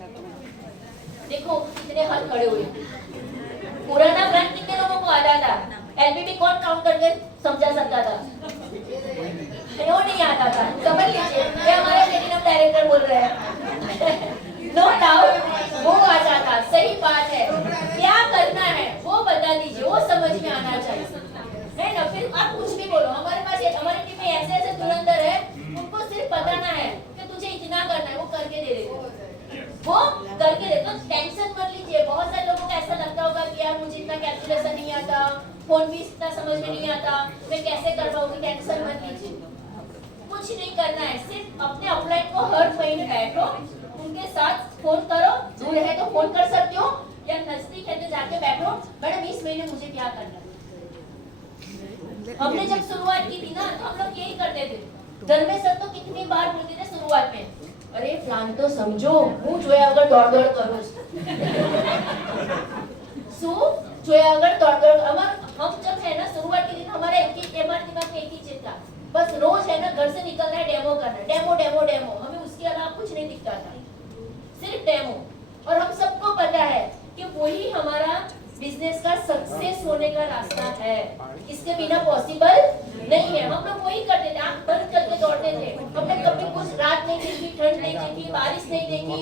देखो कितने हाथ खड़े हुए। पुराना ब्रांड कितने लोगों को आता था? एलबीबी कौन काउंट करके समझा सकता था? वो नहीं आता था। समझ लीजिए ये हमारे प्लेटिनम डायरेक्टर बोल रहे हैं। नो डाउट वो आ जाता, सही बात है। क्या करना है वो बता दीजिए, वो समझ में आना चाहिए, है ना? फिर आप कुछ भी बोलो। हमारे पास हमारी टीम में ऐसे ऐसे धुरंधर है, उनको सिर्फ बताना है कि तुझे इतना करना है, वो करके दे देते, वो करके दे। तो टेंशन मत लीजिए। बहुत सारे लोगों को ऐसा लगता होगा कि यार मुझे इतना कैलकुलेशन नहीं आता, फोन भी इतना समझ में नहीं आता, मैं कैसे कर पाऊंगी? टेंशन मत लीजिए, कुछ नहीं करना है। सिर्फ अपने अपलाइन को हर महीने बैठो, उनके साथ फोन करो। दूर है तो फोन कर सकते हो, या नजदीक है तो जाके बैठो, मैडम इस महीने मुझे क्या करना है। हमने जब शुरुआत की थी ना तो हम लोग यही करते थे। धर्मेश सर तो कितनी बार बोलते थे शुरुआत में, अरे प्लान तो समझो, હું જોયા અગર દોડ કરું શું જોયા અગર દોડ हम जब है ना शुरुआत की थी, हमारा एक ही हमारे दिमाग में एक ही चीज था, बस रोज है ना घर से निकलना है, डेमो करना है, डेमो डेमो डेमो। हमें उसके अलावा कुछ नहीं दिखता था, सिर्फ डेमो। और हम सबको पता है कि वही हमारा बिजनेस का सक्सेस होने का रास्ता है, इसके बिना पॉसिबल नहीं है। हम लोग वही करते थे, आंख बंद करके दौड़ते थे। हमने कभी कुछ रात नहीं देखी, ठंड नहीं देखी, बारिश नहीं देखी,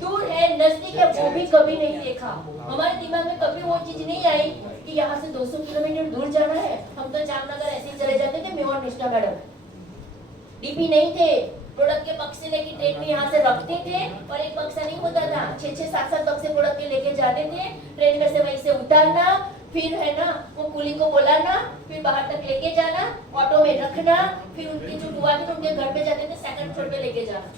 दूर है नजदीक है वो भी कभी नहीं देखा। हमारे दिमाग में कभी वो चीज नहीं आई कि यहाँ से 200 किलोमीटर दूर जाना है। हम तो जामनगर ऐसे ही चले जाते थे, मैं और निष्ठा मैडम। डीपी नहीं थे, प्रोडक्ट के बक्से लेके ट्रेन में यहाँ से रखते थे, और एक बक्सा नहीं होता था, 6-6 7-7 बक्से प्रोडक्ट के लेके जाते थे। ट्रेन में से वहीं से उतारना, फिर है ना वो कूलिंग को बुलाना, फिर बाहर तक लेके जाना, ऑटो में रखना, फिर उनके जो बुआ थे उनके घर पे जाते थे, सेकंड फ्लोर पे लेके जाना।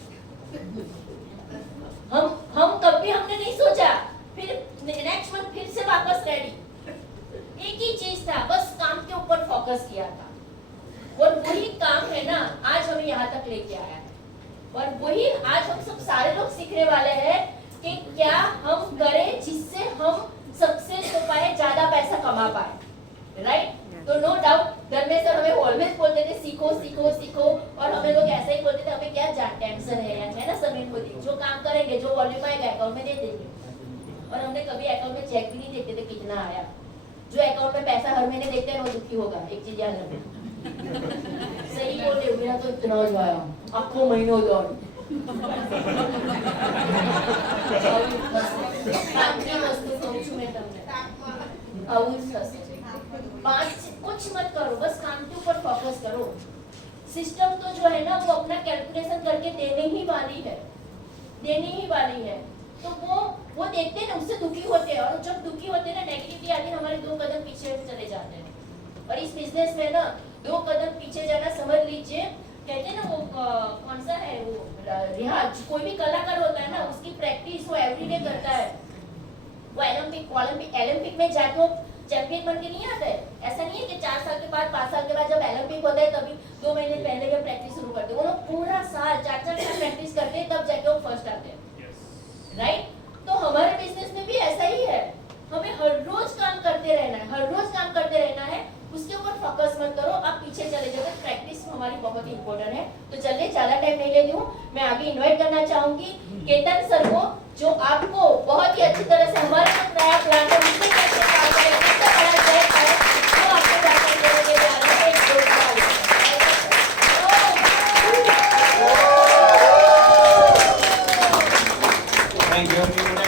हम कभी हमने नहीं सोचा, फिर नेक्स्ट मंथ फिर से वापस रेडी। एक ही चीज था, बस काम के ऊपर फोकस किया था, और वही काम है ना आज हमें यहाँ तक लेके आया है। और वही आज हम सब सारे लोग सीखने वाले हैं कि क्या हम करें जिससे हम सक्सेस हो पाए, ज्यादा पैसा कमा पाए, राइट? तो नो डाउट धर्मेश सर हमें ऑलवेज बोलते थे सीखो सीखो सीखो, और हमें लोग ऐसा ही बोलते थे, हमें क्या टेंशन है यार, है ना? समय को जो काम करेंगे, जो वॉल्यूम आएगा अकाउंट में दे देंगे। और हमने कभी अकाउंट में चेक भी नहीं देखते थे कितना आया। जो अकाउंट में पैसा हर महीने देखते हैं वो दुखी होगा, एक चीज याद रखना। सही बोले, मेरा तो इतना हो आया आखो महीनो दौड़ कुछ मत करो, बस काम के ऊपर फोकस करो। सिस्टम तो जो है ना वो अपना कैलकुलेशन करके देने ही वाली है, देने ही वाली है। तो वो देखते हैं ना, उससे दुखी होते हैं, और जब दुखी होते हैं ना नेगेटिविटी आती है, हमारे 2 कदम पीछे चले जाते हैं। और इस बिजनेस में ना 2 कदम पीछे जाना समझ लीजिए, कहते हैं ना वो कौन सा है वो रियाज, कोई भी कलाकार होता है ना उसकी प्रैक्टिस वो एवरीडे करता है। वो ओलंपिक में जाके वो चैंपियन बन के नहीं आता है। ऐसा नहीं है कि 4 साल के बाद 5 साल के बाद जब ओलंपिक होता है तभी 2 महीने पहले ये प्रैक्टिस शुरू करते हैं। वो लोग पूरा साल 4-4 साल प्रैक्टिस करते हैं, तब जाके वो फर्स्ट आते हैं, राइट? तो हमारे बिजनेस में भी ऐसा ही है, हमें हर रोज काम करते रहना है, हर रोज काम करते रहना है। उसके ऊपर फोकस मत करो, आप पीछे चले जाओगे। प्रैक्टिस हमारी बहुत ही इंपॉर्टेंट है। तो चलिए ज्यादा टाइम नहीं लेती हूँ, मैं आगे इनवाइट करना चाहूंगी केतन सर को, जो आपको बहुत ही अच्छी तरह से हमारे साथ नया प्लान है उससे कैसे काम करें, कितना बड़ा प्रोजेक्ट है, वो आपको जानकारी देने के लिए आ रहे हैं। Thank you.